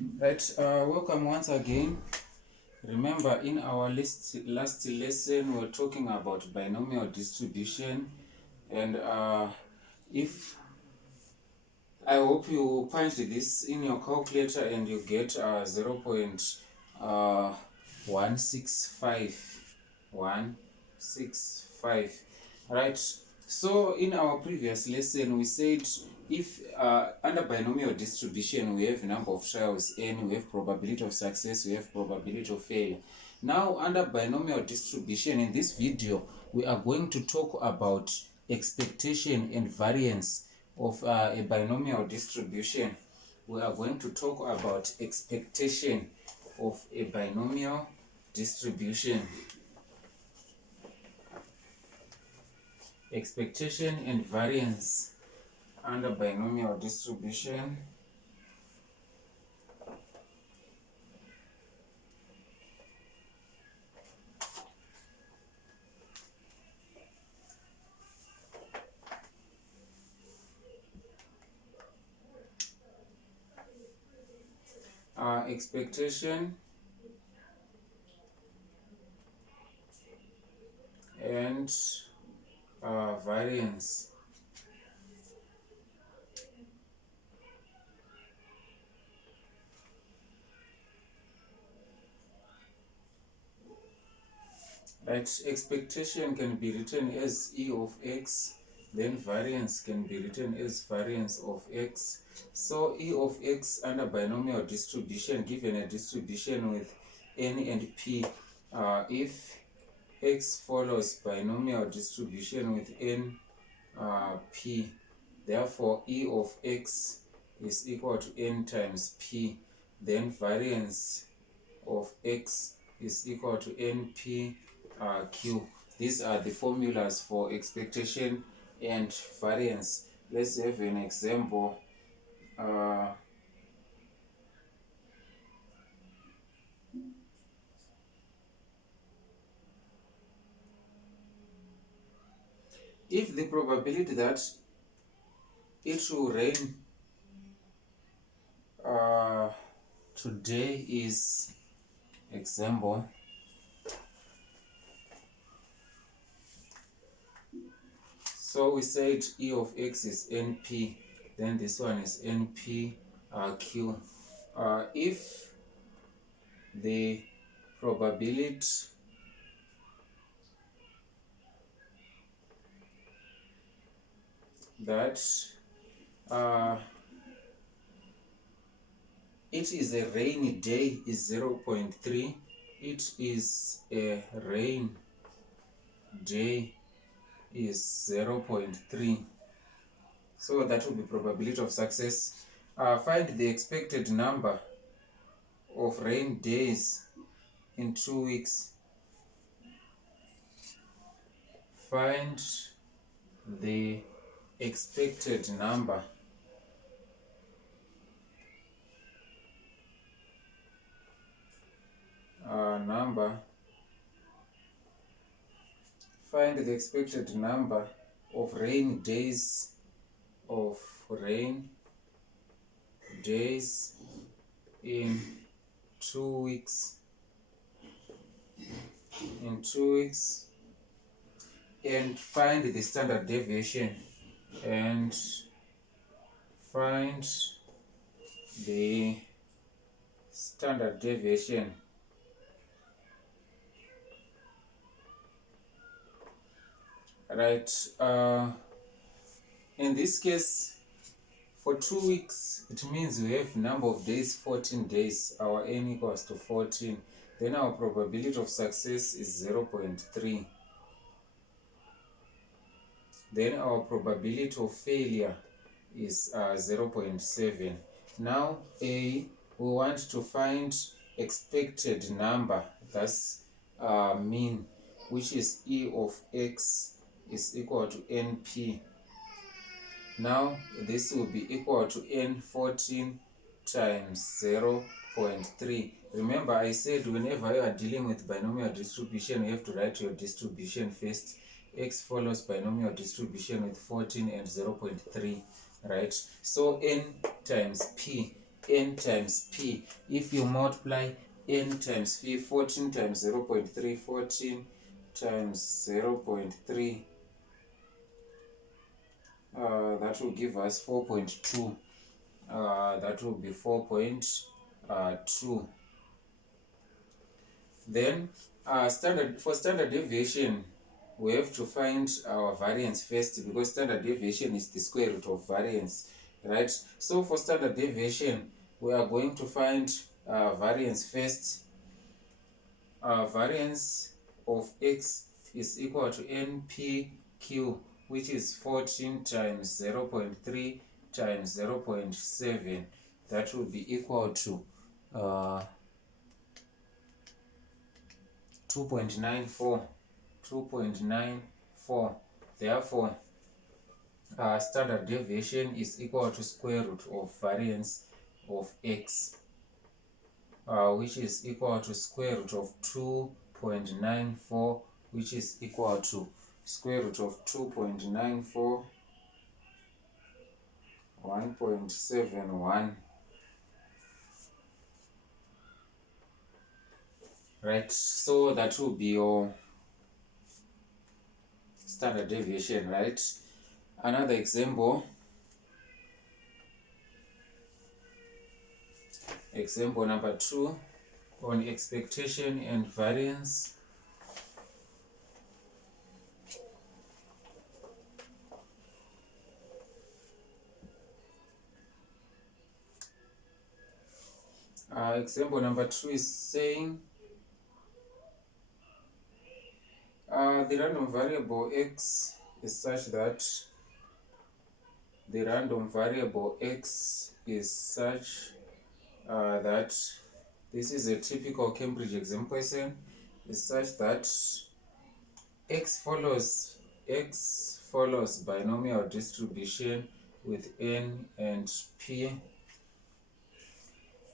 Right, welcome once again. Remember, in our last lesson, we were talking about binomial distribution, and if I hope you punched this in your calculator and you get 0.165. Right. So in our previous lesson, we said if under binomial distribution we have number of trials n, we have probability of success, we have probability of failure. Now under binomial distribution, in this video we are going to talk about expectation and variance of a binomial distribution. We are going to talk about expectation of a binomial distribution. Expectation and variance under binomial distribution. Expectation and variance. Right, expectation can be written as E of x, then variance can be written as variance of x. So E of x under binomial distribution, given a distribution with n and p, if x follows binomial distribution with n p, therefore E of x is equal to n times p, then variance of x is equal to np q. These are the formulas for expectation and variance. Let's have an example. If the probability that it will rain today is, example, so we said E of x is np, then this one is np q. If the probability that it is a rainy day is 0.3, it is a rain day is 0.3, so that will be probability of success. Find the expected number of rain days in 2 weeks. Find the expected number find the expected number of rain days in 2 weeks. And find the standard deviation Right, in this case, for 2 weeks, it means we have number of days 14 days, our n equals to 14, then our probability of success is 0.3, then our probability of failure is 0.7. Now we want to find expected number, that's mean, which is E of x is equal to np. Now this will be equal to n14 times 0.3. Remember, I said whenever you are dealing with binomial distribution, you have to write your distribution first. X follows binomial distribution with 14 and 0.3, right? So n times p, n times p. If you multiply n times p, 14 times 0.3, 14 times 0.3, that will give us 4.2. That will be 4.2. Then for standard deviation, we have to find our variance first, because standard deviation is the square root of variance, right? So for standard deviation, we are going to find variance first. Variance of x is equal to npq, which is 14 times 0.3 times 0.7. That will be equal to 2.94. Therefore, standard deviation is equal to square root of variance of x, which is equal to square root of 2.94, which is equal to square root of 2.94, 1.71. Right, so that will be your standard deviation, right? Another example number 2 on expectation and variance. Example number 2 is saying the random variable x is such that that this is a typical Cambridge exam question, is such that x follows binomial distribution with n and p,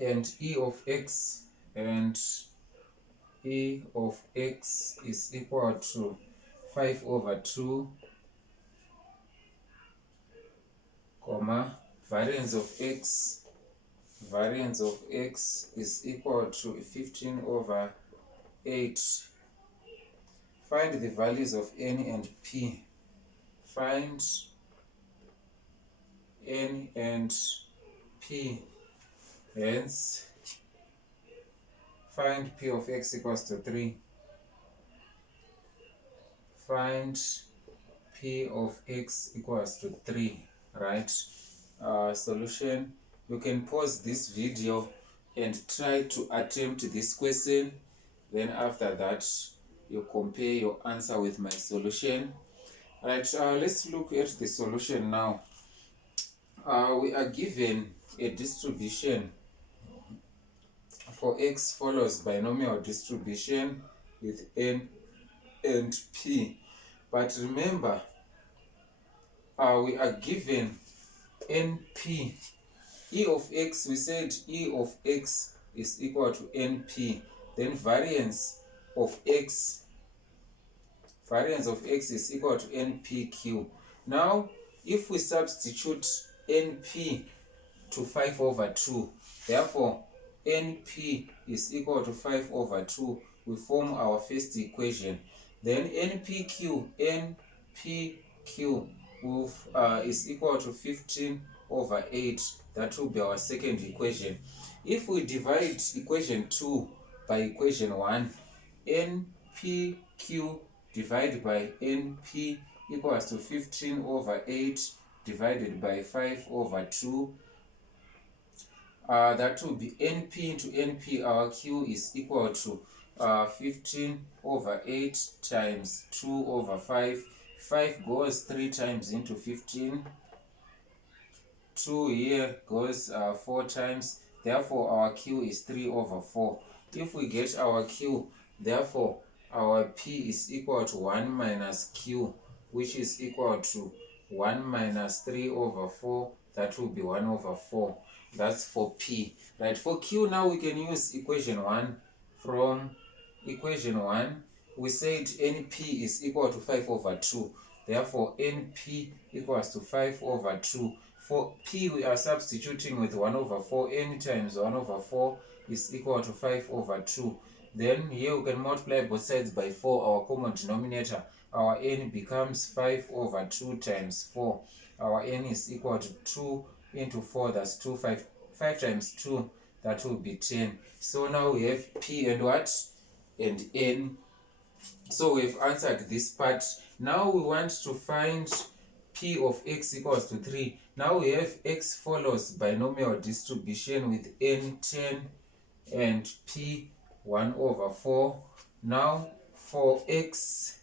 and e of x is equal to 5/2, comma, variance of x is equal to 15/8. Find the values of n and p. Find n and p. Hence, find p of x equals to 3. Find p of x equals to 3, right? Solution. You can pause this video and try to attempt this question. Then after that, you compare your answer with my solution. Right, let's look at the solution now. We are given a distribution for x follows binomial distribution with n and p. But remember, we are given np. E of x, we said e of x is equal to np. Then variance of x is equal to npq. Now, if we substitute np to 5/2, therefore np is equal to 5/2, we form our first equation. Then npq is equal to 15/8. That will be our second equation. If we divide equation 2 by equation 1, npq divided by np equals to 15/8 divided by 5/2. That will be np into np. Our q is equal to 15/8 times 2/5. 5 goes 3 times into 15. 2 here goes 4 times. Therefore, our q is 3/4. If we get our q, therefore, our p is equal to 1 minus q, which is equal to 1 minus 3/4. That will be 1/4. That's for p. Right, for q now we can use equation 1. From equation 1, we said np is equal to 5/2. Therefore, np equals to 5/2. for P we are substituting with 1 over 4. N times 1 over 4 is equal to 5 over 2. Then here we can multiply both sides by 4, our common denominator. Our N becomes 5 over 2 times 4. Our N is equal to 2 into 4, that's 2. 5 times 2, that will be 10. So now we have P and what? And N. So we've answered this part. Now we want to find P of x equals to 3. Now we have x follows binomial distribution with n 10 and P 1 over 4. Now for x,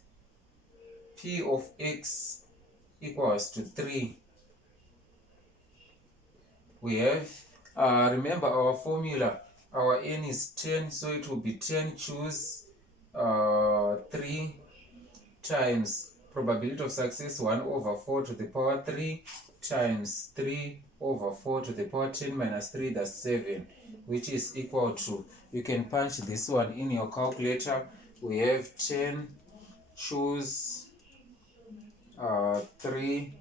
P of x equals to 3. We have, remember our formula, our n is 10, so it will be 10 choose 3 times probability of success 1 over 4 to the power 3 times 3 over 4 to the power 10 minus 3, that's 7, which is equal to, you can punch this one in your calculator. We have 10 choose 3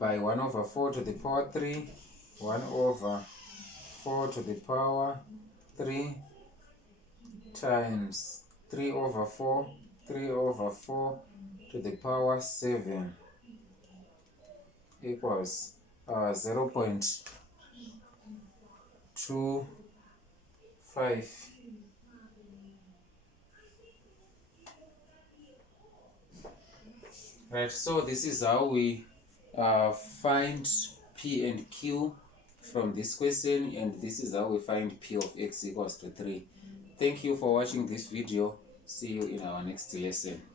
by 1 over 4 to the power 3, 1 over 4 to the power 3 times 3 over 4 to the power 7 equals 0.25. Right, so this is how we find P and Q from this question, and this is how we find P of x equals to 3. Thank you for watching this video. See you in our next lesson.